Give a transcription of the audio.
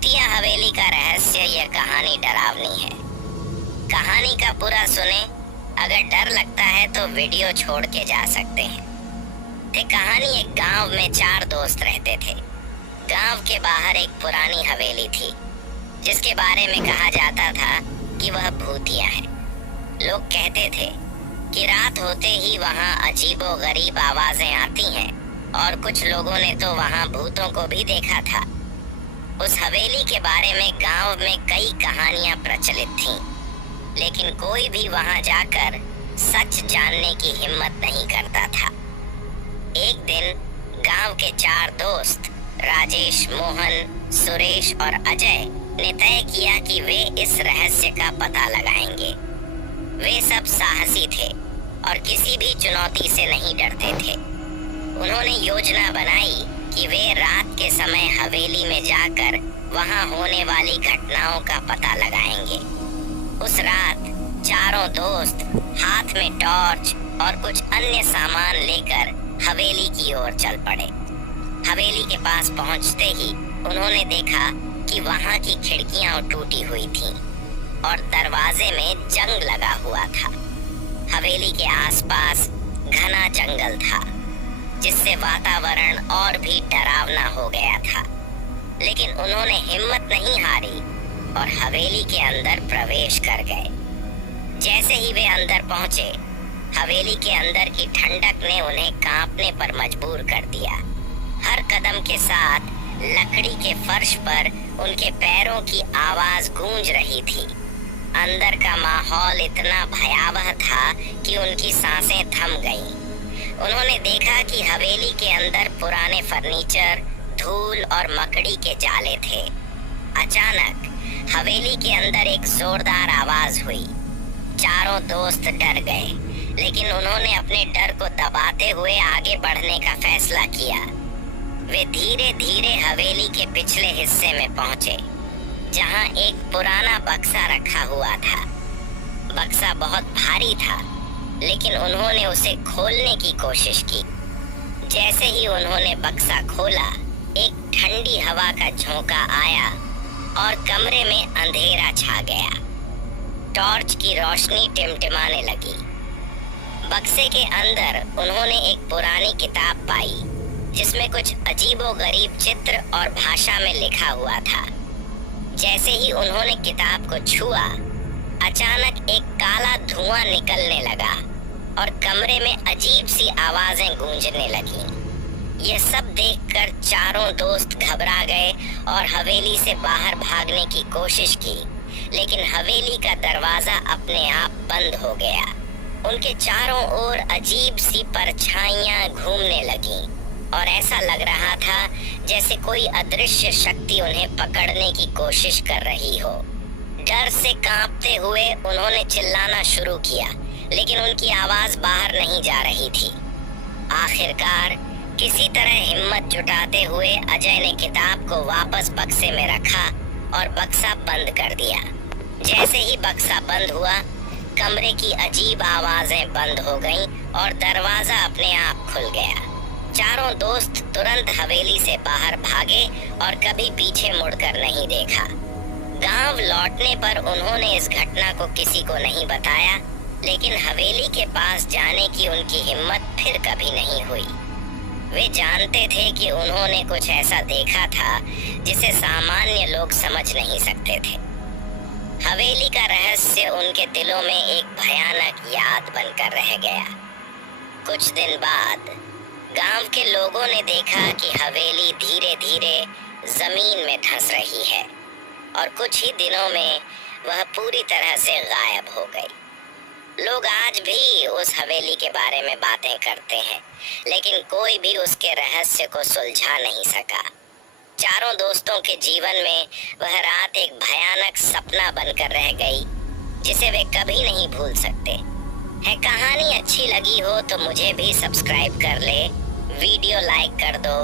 भूतिया हवेली का रहस्य यह कहानी डरावनी है। कहानी का पूरा सुने। अगर डर लगता है तो वीडियो छोड़ के जा सकते हैं। कहानी एक गांव में 4 दोस्त रहते थे। गांव के बाहर एक पुरानी हवेली थी जिसके बारे में कहा जाता था कि वह भूतिया है। लोग कहते थे कि रात होते ही वहां अजीबो गरीब आवाजें आती हैं और कुछ लोगों ने तो वहां भूतों को भी देखा था। उस हवेली के बारे में गांव में कई कहानियां प्रचलित थीं, लेकिन कोई भी वहां जाकर सच जानने की हिम्मत नहीं करता था। एक दिन गांव के 4 दोस्त राजेश, मोहन, सुरेश और अजय ने तय किया कि वे इस रहस्य का पता लगाएंगे। वे सब साहसी थे और किसी भी चुनौती से नहीं डरते थे। उन्होंने योजना बनाई कि वे रात के समय हवेली में जाकर वहां होने वाली घटनाओं का पता लगाएंगे। उस रात चारों दोस्त हाथ में टॉर्च और कुछ अन्य सामान लेकर हवेली की ओर चल पड़े। हवेली के पास पहुंचते ही उन्होंने देखा कि वहां की खिड़कियां टूटी हुई थीं और दरवाजे में जंग लगा हुआ था। हवेली के आसपास घना जंगल था जिससे वातावरण और भी डरावना हो गया था, लेकिन उन्होंने हिम्मत नहीं हारी और हवेली के अंदर प्रवेश कर गए। जैसे ही वे अंदर पहुंचे, हवेली के अंदर की ठंडक ने उन्हें कांपने पर मजबूर कर दिया। हर कदम के साथ लकड़ी के फर्श पर उनके पैरों की आवाज गूंज रही थी। अंदर का माहौल इतना भयावह था कि उनकी सांसें थम गईं। उन्होंने देखा कि हवेली के अंदर पुराने फर्नीचर, धूल और मकड़ी के जाले थे। अचानक हवेली के अंदर एक जोरदार आवाज हुई। चारों दोस्त डर गए, लेकिन उन्होंने अपने डर को दबाते हुए आगे बढ़ने का फैसला किया। वे धीरे धीरे हवेली के पिछले हिस्से में पहुंचे, जहां एक पुराना बक्सा रखा हुआ था। बक्सा बहुत भारी था, लेकिन उन्होंने उसे खोलने की कोशिश की। जैसे ही उन्होंने बक्सा खोला, एक ठंडी हवा का झोंका आया और कमरे में अंधेरा छा गया। टॉर्च की रोशनी टिमटिमाने लगी। बक्से के अंदर उन्होंने एक पुरानी किताब पाई जिसमें कुछ अजीबोगरीब चित्र और भाषा में लिखा हुआ था। जैसे ही उन्होंने किताब को छुआ, अचानक एक काला धुआं निकलने लगा और कमरे में अजीब सी आवाजें गूंजने लगीं। यह सब देखकर चारों दोस्त घबरा गए और हवेली से बाहर भागने की कोशिश की, लेकिन हवेली का दरवाजा अपने आप बंद हो गया। उनके चारों ओर अजीब सी परछाइयां घूमने लगीं और ऐसा लग रहा था जैसे कोई अदृश्य शक्ति उन्हें पकड़ने की कोशिश कर रही हो। डर से कांपते हुए उन्होंने चिल्लाना शुरू किया, लेकिन उनकी आवाज बाहर नहीं जा रही थी। आखिरकार किसी तरह हिम्मत जुटाते हुए अजय ने किताब को वापस बक्से में रखा और बक्सा बंद कर दिया। जैसे ही बक्सा बंद हुआ, कमरे की अजीब आवाजें बंद हो गईं और दरवाजा अपने आप खुल गया। चारों दोस्त तुरंत हवेली से बाहर भागे और कभी पीछे मुड़कर नहीं देखा। गांव लौटने पर उन्होंने इस घटना को किसी को नहीं बताया, लेकिन हवेली के पास जाने की उनकी हिम्मत फिर कभी नहीं हुई। वे जानते थे कि उन्होंने कुछ ऐसा देखा था जिसे सामान्य लोग समझ नहीं सकते थे। हवेली का रहस्य उनके दिलों में एक भयानक याद बनकर रह गया। कुछ दिन बाद गांव के लोगों ने देखा कि हवेली धीरे धीरे जमीन में धंस रही है और कुछ ही दिनों में वह पूरी तरह से गायब हो गई। लोग आज भी उस हवेली के बारे में बातें करते हैं, लेकिन कोई भी उसके रहस्य को सुलझा नहीं सका। चारों दोस्तों के जीवन में वह रात एक भयानक सपना बनकर रह गई जिसे वे कभी नहीं भूल सकते। कहानी अच्छी लगी हो तो मुझे भी सब्सक्राइब कर ले, वीडियो लाइक कर दो